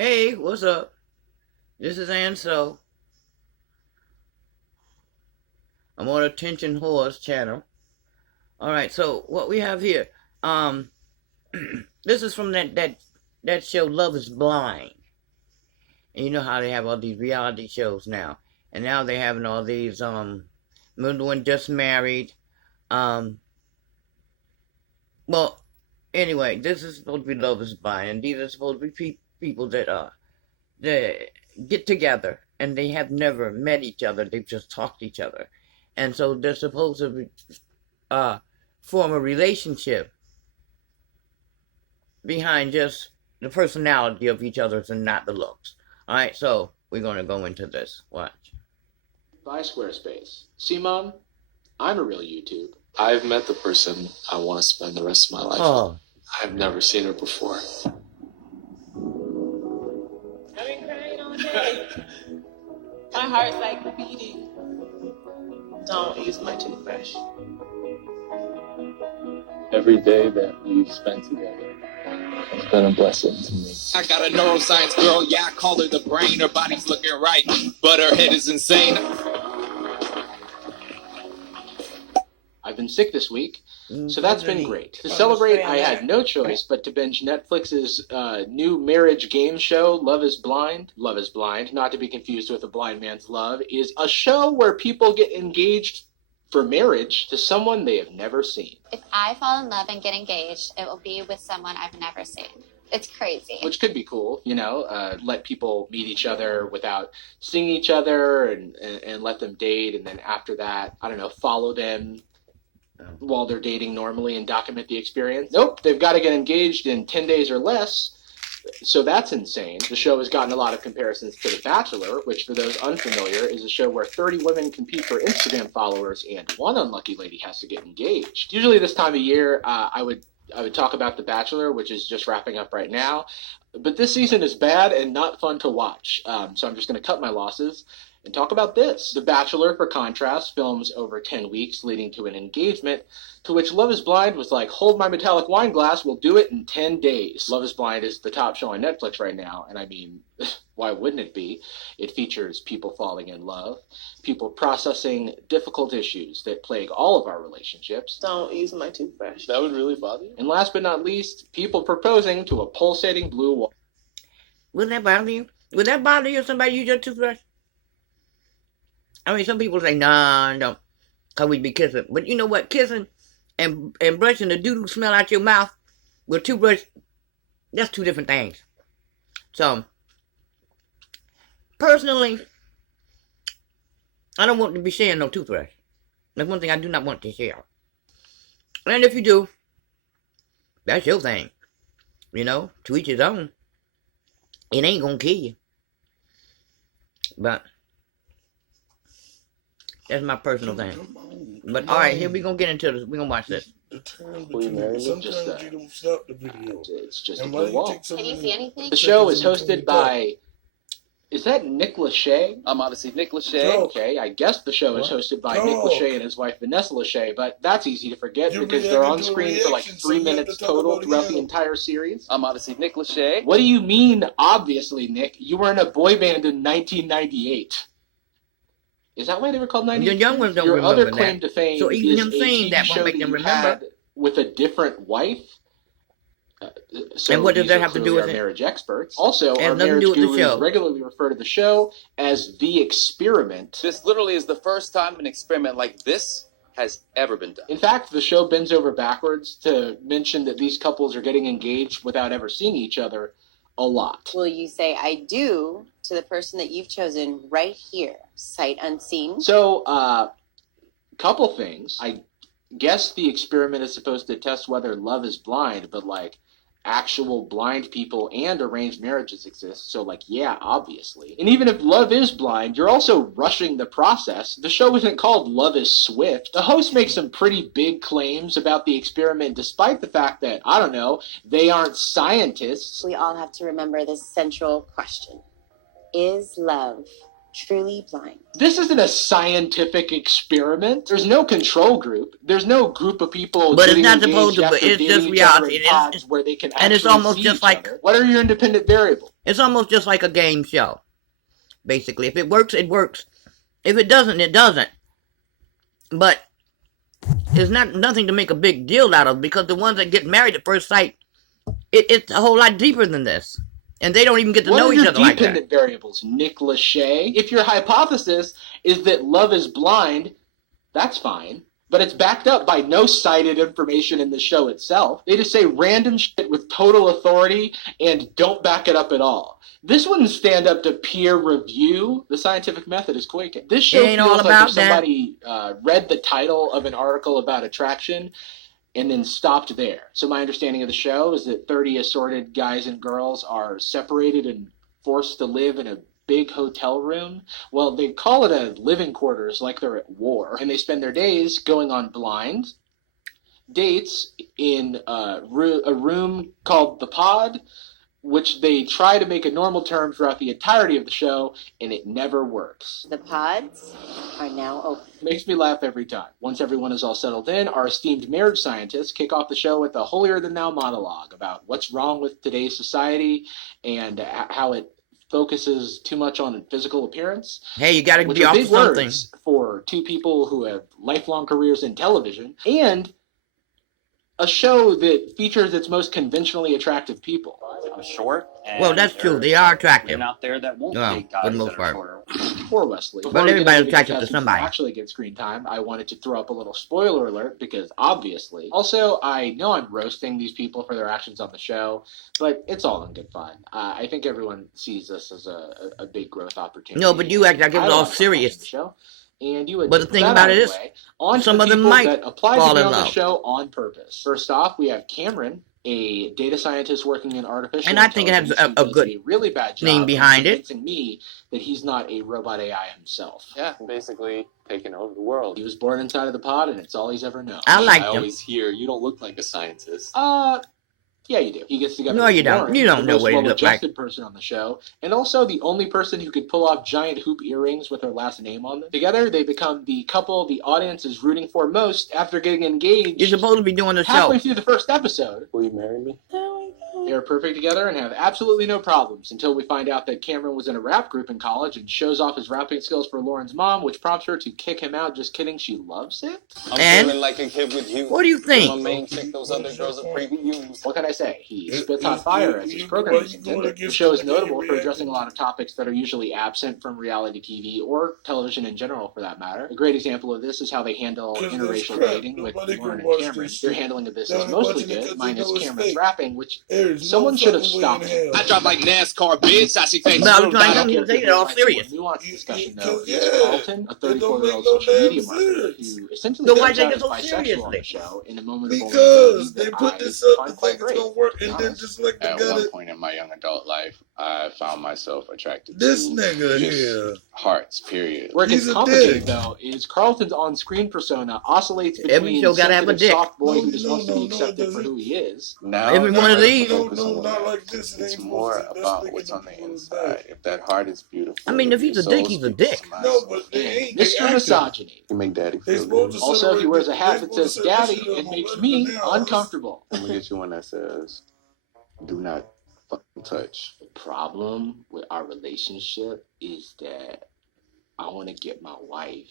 Hey, what's up? This is Anso. I'm on Attention Horse channel. All right, so what we have here, um, this is from that show Love Is Blind, and you know how they have all these reality shows now, and now they're having all these remember when Just Married, um, well, anyway, this is supposed to be Love Is Blind, and these are supposed to be people that get together and they have never met each other. They've just talked to each other, and so they're supposed to form a relationship behind just the personality of each other's and not the looks. All right, so we're gonna go into this. Watch. By Squarespace. See, Mom, I'm a real YouTube. I've met the person I want to spend the rest of my life Oh, with. I've never seen her before. I've been crying all day. My heart's like beating. Don't use my toothbrush. Every day that we've spent together has been a blessing to me. I got a neuroscience girl, yeah, I call her the brain. Her body's looking right, but her head is insane. I've been sick this week, so that's been great. To celebrate, I had no choice but to binge Netflix's new marriage game show, Love Is Blind. Love Is Blind, not to be confused with A Blind Man's Love, is a show where people get engaged for marriage to someone they have never seen. If I fall in love and get engaged, it will be with someone I've never seen. It's crazy. Which could be cool, you know, let people meet each other without seeing each other and let them date. And then after that, I don't know, follow them while they're dating normally and document the experience. Nope, they've got to get engaged in 10 days or less. So that's insane. The show has gotten a lot of comparisons to The Bachelor, which for those unfamiliar is a show where 30 women compete for Instagram followers and one unlucky lady has to get engaged. Usually this time of year, I would talk about The Bachelor, which is just wrapping up right now. But this season is bad and not fun to watch. So I'm just going to cut my losses and talk about this. The Bachelor, for contrast, films over 10 weeks leading to an engagement, to which Love Is Blind was like, hold my metallic wine glass, we'll do it in 10 days. Love Is Blind is the top show on Netflix right now, and I mean, why wouldn't it be? It features people falling in love, people processing difficult issues that plague all of our relationships. Don't use my toothbrush. That would really bother you? And last but not least, people proposing to a pulsating blue wall. Wouldn't that bother you? Would that bother you if somebody used your toothbrush? I mean, some people say, nah, no, because we be kissing. But you know what? Kissing and brushing the doo-doo smell out your mouth with toothbrush, that's two different things. So, personally, I don't want to be sharing no toothbrush. That's one thing I do not want to share. And if you do, that's your thing. You know, to each his own. It ain't gonna kill you. But that's my personal thing. But all right, here we gonna get into this. We gonna watch this. Will you marry me? Sometimes you don't stop the video. It's just a And blue why wall. take some Can you of see anything? The show is hosted by, is that Nick Lachey? I'm obviously Nick Lachey. Joe. Okay, I guess the show is What? hosted by Talk. Nick Lachey and his wife Vanessa Lachey, but that's easy to forget You because be they're having on to do screen for like reactions, 3 so you have minutes to talk total about throughout the him. entire series. I'm obviously Nick Lachey. What do you mean, obviously, Nick? You were in a boy band in 1998. Is that why they were called 98? The young ones don't Your remember other claim that. to fame So even is him a saying TV that won't show make them you remember. had with a different wife. So And what does these that are have to do clearly with our it? marriage experts. Also, It has our nothing to marriage do with the gurus show. regularly refer to the show as The Experiment. This literally is the first time an experiment like this has ever been done. In fact, the show bends over backwards to mention that these couples are getting engaged without ever seeing each other a lot. Will you say I do to the person that you've chosen right here, sight unseen? So, couple things. I guess the experiment is supposed to test whether love is blind, but like actual blind people and arranged marriages exist. So like, yeah, obviously. And even if love is blind, you're also rushing the process. The show isn't called Love is Swift. The host makes some pretty big claims about the experiment, despite the fact that, I don't know, they aren't scientists. We all have to remember this central question. Is love truly blind. This isn't a scientific experiment. There's no control group. There's no group of people. But it's getting not supposed engaged to. after But it's dating just each other reality. in pods where they can And it's actually almost see just each like other. What are your independent variables? it's almost just like a game show. Basically, if it works, it works. If it doesn't, it doesn't. But it's not nothing to make a big deal out of, because the ones that get married at first sight, it's a whole lot deeper than this. And they don't even get to know each other like that. What are your dependent variables, Nick Lachey? If your hypothesis is that love is blind, that's fine. But it's backed up by no cited information in the show itself. They just say random shit with total authority and don't back it up at all. This wouldn't stand up to peer review. The scientific method is quaking. This show ain't feels all like about if somebody read the title of an article about attraction and then stopped there. So my understanding of the show is that 30 assorted guys and girls are separated and forced to live in a big hotel room. Well, they call it a living quarters like they're at war. And they spend their days going on blind dates in a room called The Pod, which they try to make a normal term throughout the entirety of the show, and it never works. The pods are now open. Makes me laugh every time. Once everyone is all settled in, our esteemed marriage scientists kick off the show with a holier-than-thou monologue about what's wrong with today's society and how it focuses too much on physical appearance. Hey, you gotta which be are off big something. words for two people who have lifelong careers in television, and a show that features its most conventionally attractive people. Short. And Well, that's true. They are attractive. men out there that won't Well, date for guys the most that part. are shorter. Poor Wesley. But Before we get everybody's into the attracted to contestants who somebody. actually get screen time, I wanted to throw up a little spoiler alert because obviously. Also, I know I'm roasting these people for their actions on the show, but it's all in good fun. I think everyone sees this as a big growth opportunity. No, but you act like it I was had a all lot of fun watching serious. the show, and you would But the thing that about out it of is, the way, on to some the of them people might that applied fall to be in on the love. show on purpose. First off, we have Cameron, a data scientist working in artificial And I think it has intelligence a who good does a really bad job name behind it. convincing me that he's not a robot AI himself. Yeah, basically taking over the world. He was born inside of the pod, and it's all he's ever known. I liked him. always hear, you don't look like a scientist. Yeah, you do. He gets together No, with you don't. Lauren, You don't the know most what he look well-adjusted person on the show, and also the only person who could pull off giant hoop earrings with her last name on them. Together, they become the couple the audience is rooting for most after getting engaged. You're supposed to be doing the show. halfway through the first episode. Will you marry me? They're perfect together and have absolutely no problems until we find out that Cameron was in a rap group in college and shows off his rapping skills for Lauren's mom, which prompts her to kick him out. Just kidding, she loves it. I'm And? feeling like a kid with you. What do you think? My main chick, those other girls are previews. What can I say? He spits hot fire as his programmers intended. The show is notable for addressing a lot of topics that are usually absent from reality TV or television in general, for that matter. A great example of this is how they handle interracial dating with Lauren and Cameron. Their handling of this is mostly good, minus Cameron's rapping, which someone should have stopped. I drive like NASCAR, bitch. I see things. But I was trying I don't to care if take it you're all right, serious. a nuanced discussion, though, Yeah, is Carlton, a 34-year-old social media marketer who essentially So why comes take out it as so bisexual on seriously? the show in a moment of Because vulnerability they that put I this up find to quite think it's great, gonna work, to be and then honest. just like they At got one it. point in my young adult life, I found myself attracted This to nigga just here. hearts, period. Where it gets He's a complicated, dick. though, is Carlton's on-screen persona oscillates Every between show gotta have a sensitive dick. soft boy No, who just no, wants to no, be no, accepted it for who he is. Now, Every one of I these- focus No, on not that. like this. It It's ain't more supposed to- about that's what's on the thinking inside. If that heart is beautiful, I mean, if he's your a dick, soul he's a speaks dick. to my No, soul. but they And ain't. They Mr. acting. Misogyny. You make daddy They feel supposed good. to Also, if he wears a hat that says They supposed to daddy, set it this makes shit up me on now. uncomfortable. I'm gonna get you one that says, "Do not fucking touch." The problem with our relationship is that I want to get my wife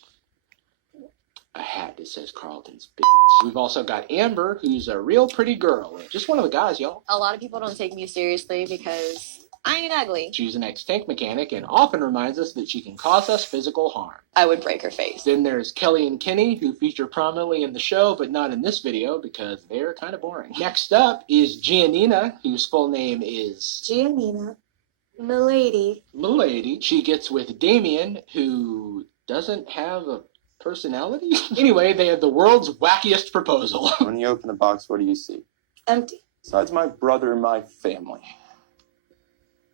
a hat that says Carlton's bitch. We've also got Amber, who's a real pretty girl. Just one of the guys, y'all. A lot of people don't take me seriously because I ain't ugly. She's an ex-tank mechanic and often reminds us that she can cause us physical harm. I would break her face. Then there's Kelly and Kenny, who feature prominently in the show, but not in this video because they're kind of boring. Next up is Giannina, whose full name is Giannina, Milady. Milady. She gets with Damien, who doesn't have a personality. Anyway, they have the world's wackiest proposal. When you open the box, what do you see? Empty. Besides my brother and my family.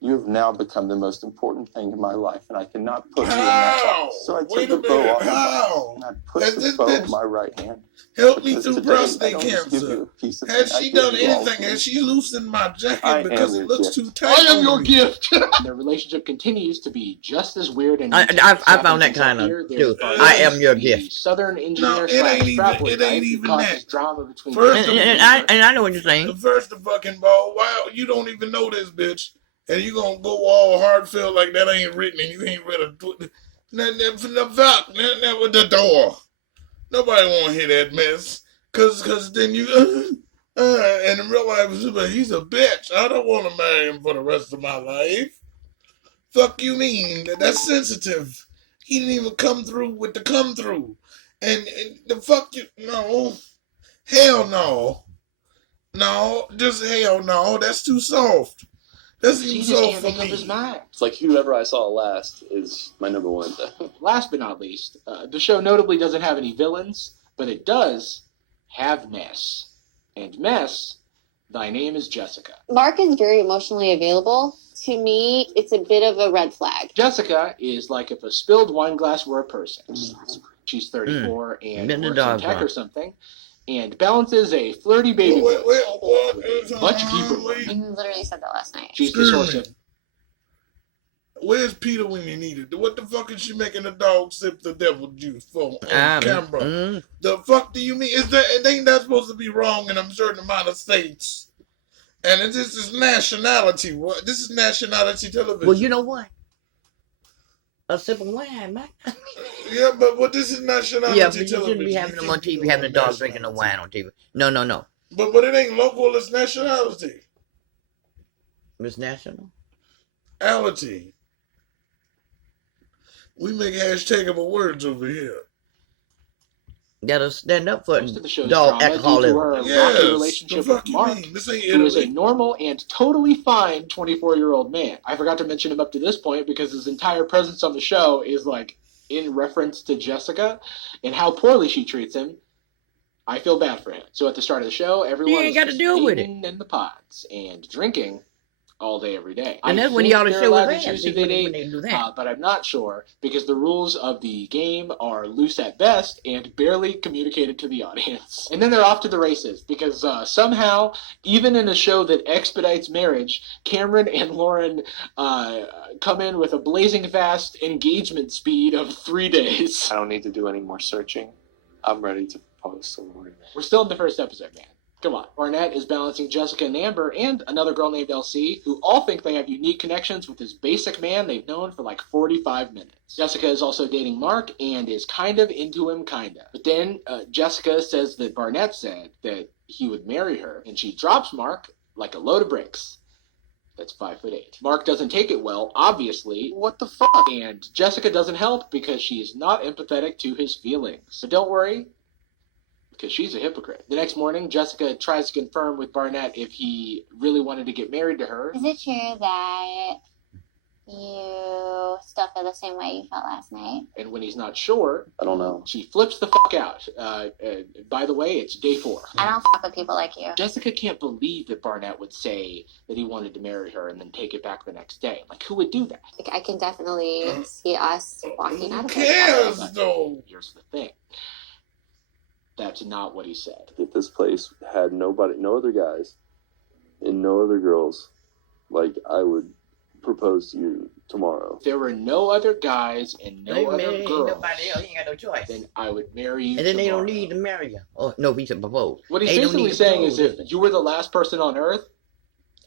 You have now become the most important thing in my life, and I cannot put you in How? that box. So I Wait took a the bow minute. off the How? box, and I put Has the this bow in bitch my right hand. helped me Because through today, I prostate don't just give you cancer? a piece of Has me, I she give done you all anything? of Has me. she loosened my I jacket because am it your looks gift. too tight? I am your on me? gift. Their relationship continues to be just as weird and I intense. found that Happens up kind of here. There's dude. Barnett, I am your the gift. Southern No, engineer it slash ain't even. frat boy It type ain't who even causes that. drama between First of And I know what you're saying. First of fucking ball, wow, you don't even know this bitch, and you gonna go all heartfelt like that ain't written, and you ain't read a Never with the door. Nobody want to hear that mess, cause then you and in real life, he's a bitch. I don't want to marry him for the rest of my life. Fuck you mean? That's sensitive. He didn't even come through with the come through, and the fuck you no, hell no. No, just hell no. That's too soft. That's He too just soft can't for make up his me. mind. It's like whoever I saw last is my number one. Last but not least, the show notably doesn't have any villains, but it does have mess. And mess, thy name is Jessica. Mark is very emotionally available. To me, it's a bit of a red flag. Jessica is like if a spilled wine glass were a person. She's 34 and Then the works in dog tech run. or something, and balances a flirty baby What with is a much deeper on? one. You literally said that last night. She's the source of Where's Peter when you need it? What the fuck is she making the dog sip the devil juice for on camera? The fuck do you mean? It ain't that supposed to be wrong in a certain amount of states? And this is nationality. What? This is nationality television. Well, you know what? A sip of wine, man. Yeah, but this is nationality Yeah, but you television. shouldn't be having them on TV, having a dog drinking the wine on TV. No. But it ain't local, it's nationality. It's national. Ality. We make hashtagable words over here. Gotta stand up for most of the show's dog drama due to alcoholism. her rocky Yes, relationship the fuck with you Mark, mean? This ain't who is a Italy. normal and totally fine 24-year-old man. I forgot to mention him up to this point because his entire presence on the show is like in reference to Jessica and how poorly she treats him. I feel bad for him. So at the start of the show, everyone ain't is got to just deal with eating in the pods and drinking all day, every day. And that's I when think he ought to they're show allowed his to ass. choose who When they they date, do that. but I'm not sure because the rules of the game are loose at best and barely communicated to the audience. And then they're off to the races because somehow, even in a show that expedites marriage, Cameron and Lauren come in with a blazing fast engagement speed of 3 days. I don't need to do any more searching. I'm ready to propose to Lauren. We're still in the first episode, man. Come on. Barnett is balancing Jessica and Amber and another girl named LC, who all think they have unique connections with this basic man they've known for like 45 minutes. Jessica is also dating Mark and is kind of into him, kinda. But then Jessica says that Barnett said that he would marry her, and she drops Mark like a load of bricks. That's 5'8". Mark doesn't take it well, obviously. What the fuck? And Jessica doesn't help because she's not empathetic to his feelings. But don't worry, because she's a hypocrite. The next morning, Jessica tries to confirm with Barnett if he really wanted to get married to her. Is it true that you still feel the same way you felt last night? And when he's not sure, I don't know. she flips the fuck out. By the way, it's day 4. I don't fuck with people like you. Jessica can't believe that Barnett would say that he wanted to marry her and then take it back the next day. Like, who would do that? Like, I can definitely see us walking out Who of cares, it. though? Here's the thing. That's not what he said. If this place had nobody, no other guys, and no other girls, like I would propose to you tomorrow. If there were no other guys and no other Ain't girls, nobody else. He ain't got no choice. then I would marry you And then they don't tomorrow. need to marry you. Oh no, he said propose. What he's They don't basically need to saying is propose. if you were the last person on Earth,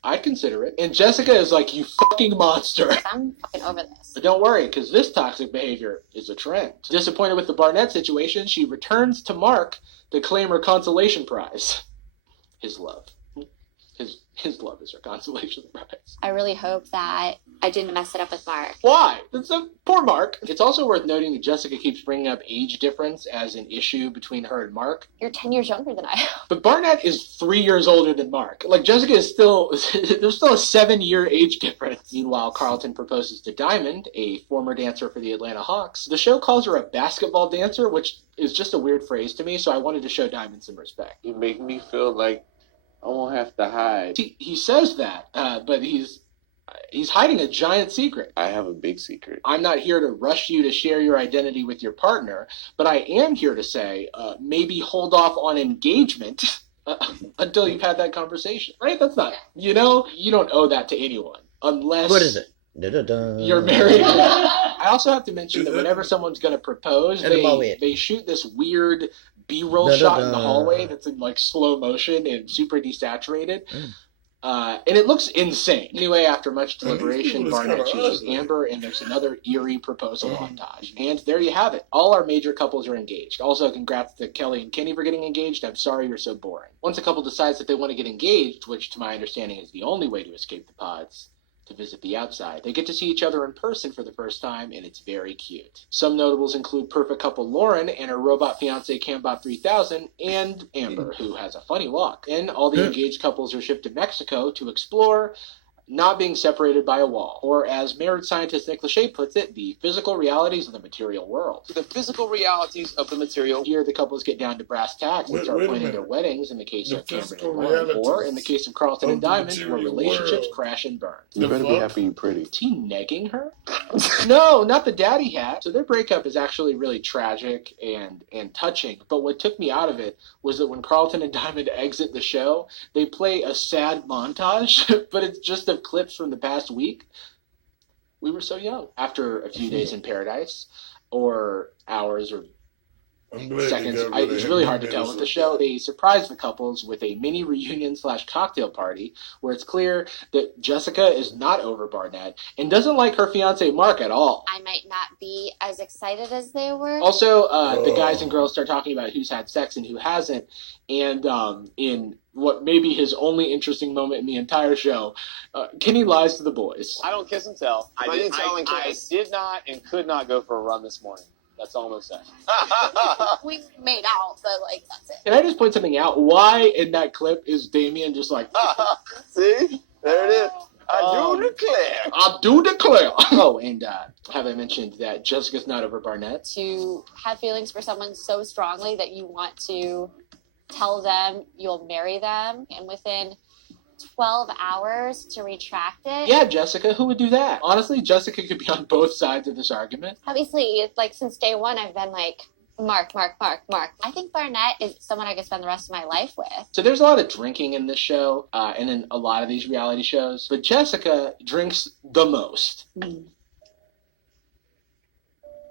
I'd consider it. And Jessica is like, you fucking monster. I'm fucking over this. But don't worry, because this toxic behavior is a trend. Disappointed with the Barnett situation, she returns to Mark to claim her consolation prize. His love. His love is her consolation prize. I really hope that I didn't mess it up with Mark. Why? That's a poor Mark. It's also worth noting that Jessica keeps bringing up age difference as an issue between her and Mark. You're 10 years younger than I am. But Barnett is 3 years older than Mark. Like, Jessica is still... there's still a 7-year age difference. Meanwhile, Carlton proposes to Diamond, a former dancer for the Atlanta Hawks. The show calls her a basketball dancer, which is just a weird phrase to me, so I wanted to show Diamond some respect. You make me feel like I won't have to hide. He says that, but He's hiding a giant secret. I have a big secret. I'm not here to rush you to share your identity with your partner, but I am here to say maybe hold off on engagement until you've had that conversation. Right? That's not, you don't owe that to anyone. Unless... What is it? Da-da-da. You're married. I also have to mention that whenever someone's going to propose, And they shoot this weird B-roll shot in the hallway that's in like slow motion and super desaturated. And it looks insane. Anyway, after much deliberation, Barnett chooses Amber, and there's another eerie proposal montage. And there you have it. All our major couples are engaged. Also, congrats to Kelly and Kenny for getting engaged. I'm sorry you're so boring. Once a couple decides that they want to get engaged, which to my understanding is the only way to escape the pods, to visit the outside, they get to see each other in person for the first time, and it's very cute. Some notables include perfect couple Lauren and her robot fiance Cambot 3000, and Amber, who has a funny walk. And all the engaged couples are shipped to Mexico to explore, not being separated by a wall, or as marriage scientist Nick Lachey puts it, the physical realities of the material world. The physical realities of the material. Here, the couples get down to brass tacks and start planning their weddings in the case of Cameron and Lauren, or in the case of Carlton and Diamond, where relationships crash and burn. You better be happy you're pretty. Is he negging her? No, not the daddy hat. So their breakup is actually really tragic and touching, but what took me out of it was that when Carlton and Diamond exit the show, they play a sad montage, but it's just a clips from the past week. We were so young. After a few days in paradise, or hours, or seconds, it's really hard to tell with the show. They surprise the couples with a mini reunion / cocktail party where it's clear that Jessica is not over Barnett and doesn't like her fiance Mark at all. I might not be as excited as they were. Also, the guys and girls start talking about who's had sex and who hasn't, and in what may be his only interesting moment in the entire show, Kenny lies to the boys. I don't kiss and tell. I did not and could not go for a run this morning. That's all I'm going to say. We made out, but that's it. Can I just point something out? Why in that clip is Damien just like... See? There it is. I do declare. Oh, and have I mentioned that Jessica's not over Barnett? To have feelings for someone so strongly that you want to tell them you'll marry them, and within 12 hours to retract it. Yeah, Jessica, who would do that? Honestly, Jessica could be on both sides of this argument. Obviously, since day one, I've been Mark. I think Barnett is someone I could spend the rest of my life with. So there's a lot of drinking in this show, and in a lot of these reality shows, but Jessica drinks the most.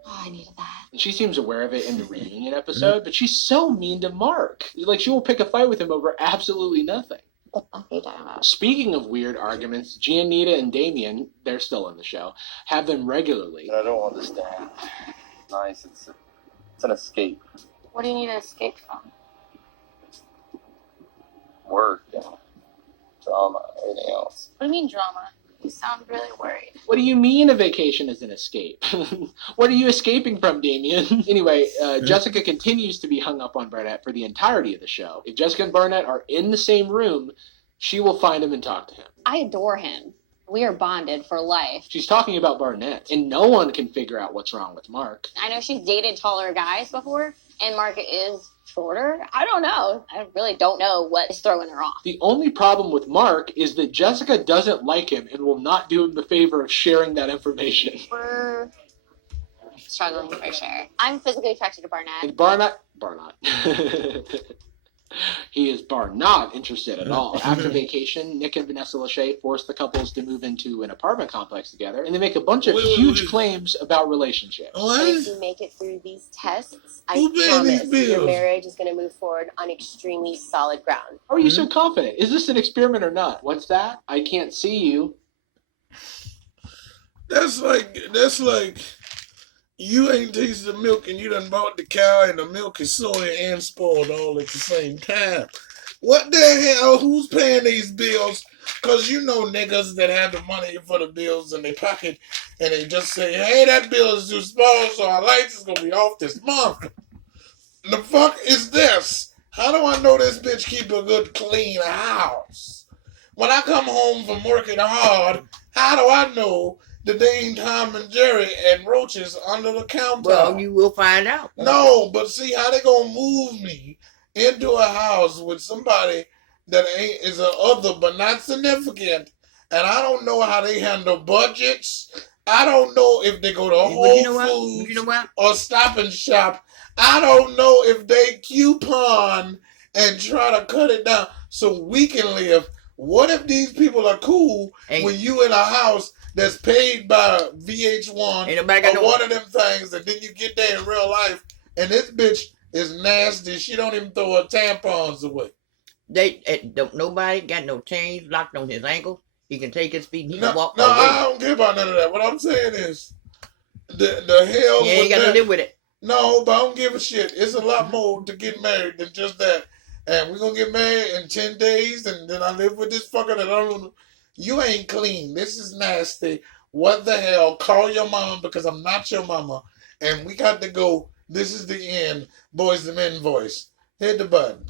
Oh, I needed that. And she seems aware of it in the reunion episode, but she's so mean to Mark. She will pick a fight with him over absolutely nothing. What the fuck are you talking about? Speaking of weird arguments, Giannita and Damien, they're still in the show, have them regularly. I don't understand. Nice. It's an escape. What do you need to escape from? Work, drama, everything else. What do you mean drama? You sound really worried. What do you mean a vacation is an escape? What are you escaping from, Damien? Anyway, Jessica continues to be hung up on Barnett for the entirety of the show. If Jessica and Barnett are in the same room, she will find him and talk to him. I adore him. We are bonded for life. She's talking about Barnett, and no one can figure out what's wrong with Mark. I know she's dated taller guys before, and Mark is shorter. I don't know. I really don't know what is throwing her off. The only problem with Mark is that Jessica doesn't like him and will not do him the favor of sharing that information. We're struggling for sure. I'm physically attracted to Barnett. And Barnett. He is not interested at all. After vacation, Nick and Vanessa Lachey force the couples to move into an apartment complex together, and they make a bunch of huge claims about relationships. But if you make it through these tests, I Who paid promise these bills? your marriage is going to move forward on extremely solid ground. How are you so confident? Is this an experiment or not? What's that? I can't see you. That's like you ain't tasted the milk and you done bought the cow and the milk is soy and spoiled all at the same time. What the hell? Who's paying these bills? Because you know niggas that have the money for the bills in their pocket and they just say, hey, that bill is too small, so our lights is going to be off this month. The fuck is this? How do I know this bitch keep a good, clean house? When I come home from working hard, how do I know that they ain't Tom and Jerry and roaches under the counter? Well, you will find out. No, but see how they gonna move me into a house with somebody that is a other but not significant, and I don't know how they handle budgets. I don't know if they go to But Whole you know what? Foods You know what? or Stop and Shop. I don't know if they coupon and try to cut it down so we can live. What if these people are cool when you in a house that's paid by VH1 or one of them things, and then you get there in real life and this bitch is nasty. She don't even throw her tampons away. Nobody got no chains locked on his ankle. He can take his feet and he can walk No, away. I don't care about none of that. What I'm saying is, the hell. Yeah, you gotta live with it. No, but I don't give a shit. It's a lot more to get married than just that. And we're gonna get married in 10 days, and then I live with this fucker that I don't know. You ain't clean. This is nasty. What the hell? Call your mama because I'm not your mama. And we got to go. This is the end. Boys the Men voice. Hit the button.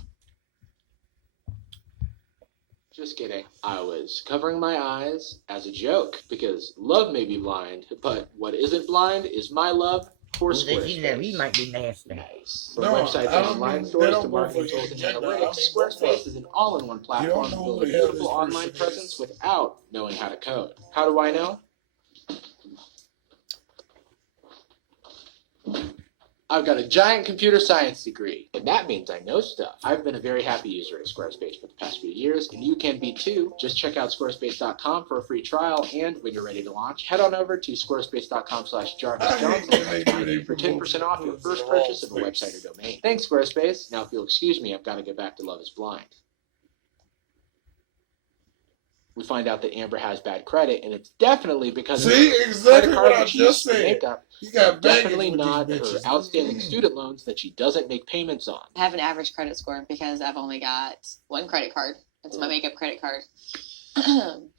Just kidding. I was covering my eyes as a joke because love may be blind, but what isn't blind is my love for Squarespace. He might be nasty. Nice. From websites and online stores to marketing tools and analytics, Squarespace is an all-in-one platform to build a beautiful online presence without knowing how to code. How do I know? I've got a giant computer science degree, and that means I know stuff. I've been a very happy user of Squarespace for the past few years, and you can be too. Just check out squarespace.com for a free trial, and when you're ready to launch, head on over to squarespace.com/JarvisJohnson for 10% off your first purchase of a website or domain. Thanks, Squarespace. Now, if you'll excuse me, I've got to get back to Love is Blind. We find out that Amber has bad credit, and it's definitely because of exactly what I that she just uses for said. makeup. You got Definitely baggage with not these her bitches. outstanding student loans that she doesn't make payments on. I have an average credit score because I've only got one credit card. It's my makeup credit card. Then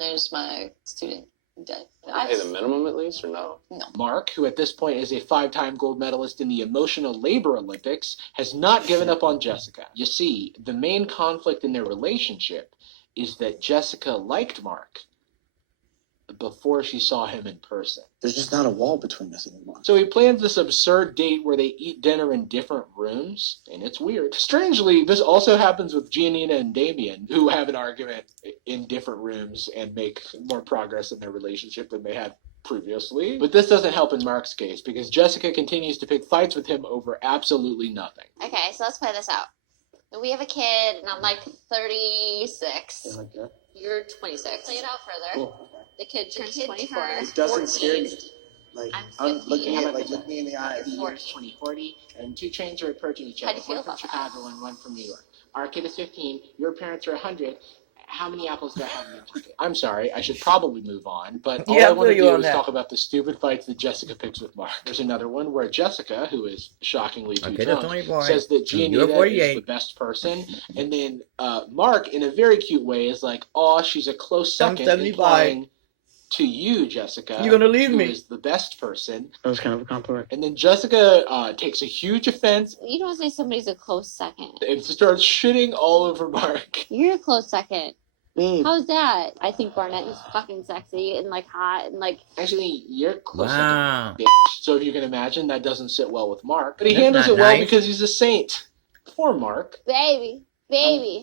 there's my student debt. Pay the minimum at least, or no? No. Mark, who at this point is a 5-time gold medalist in the Emotional Labor Olympics, has not given up on Jessica. You see, the main conflict in their relationship is that Jessica liked Mark before she saw him in person. There's just not a wall between us anymore. So he plans this absurd date where they eat dinner in different rooms, and it's weird. Strangely, this also happens with Giannina and Damien, who have an argument in different rooms and make more progress in their relationship than they had previously. But this doesn't help in Mark's case, because Jessica continues to pick fights with him over absolutely nothing. Okay, so let's play this out. We have a kid, and I'm like 36. Like that. You're 26. Play it out further. Cool. The kid turns 24. It doesn't scare me. Like, I'm 50. looking at, like, look me in the eye. 2040, and 2 trains are approaching each How do other. you feel One from about that? Chicago and one from New York. Our kid is 15. Your parents are 100. How many apples do I have in your pocket? I'm sorry, I should probably move on, but all Yeah, I want to I feel you do on is that. talk about the stupid fights that Jessica picks with Mark. There's another one where Jessica, who is shockingly too Okay, that's drunk, 24. says that You're Giannina is 48. the best person, and then Mark, in a very cute way, is like, "Aw, she's a close I'm second," 75. implying to you, Jessica, You're gonna leave who me. is the best person. That was kind of a compliment. And then Jessica takes a huge offense You don't say somebody's a close second. and starts shitting all over Mark. You're a close second. Babe. How's that? I think Barnett is fucking sexy and like hot and like. Actually, you're close Wow. to bitch. So if you can imagine, that doesn't sit well with Mark. But he That's handles not it well nice. because he's a saint. Poor Mark. Baby. Baby.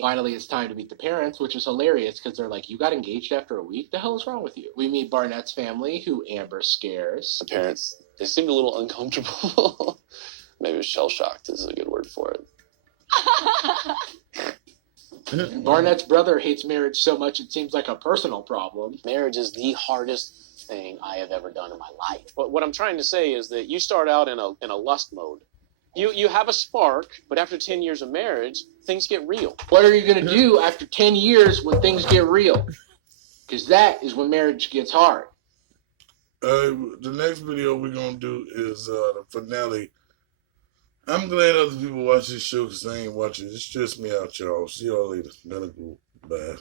Finally, it's time to meet the parents, which is hilarious because they're like, "You got engaged after a week? The hell is wrong with you?" We meet Barnett's family, who Amber scares. The parents, they seemed a little uncomfortable. Maybe shell-shocked is a good word for it. Barnett's brother hates marriage so much it seems like a personal problem. Marriage is the hardest thing I have ever done in my life. But what I'm trying to say is that you start out in a lust mode. You have a spark, but after 10 years of marriage, things get real. What are you going to do after 10 years when things get real? Because that is when marriage gets hard. The next video we're going to do is the finale. I'm glad other people watch this show because they ain't watching. It stressed me out, y'all. See y'all later. Gotta go. Bye.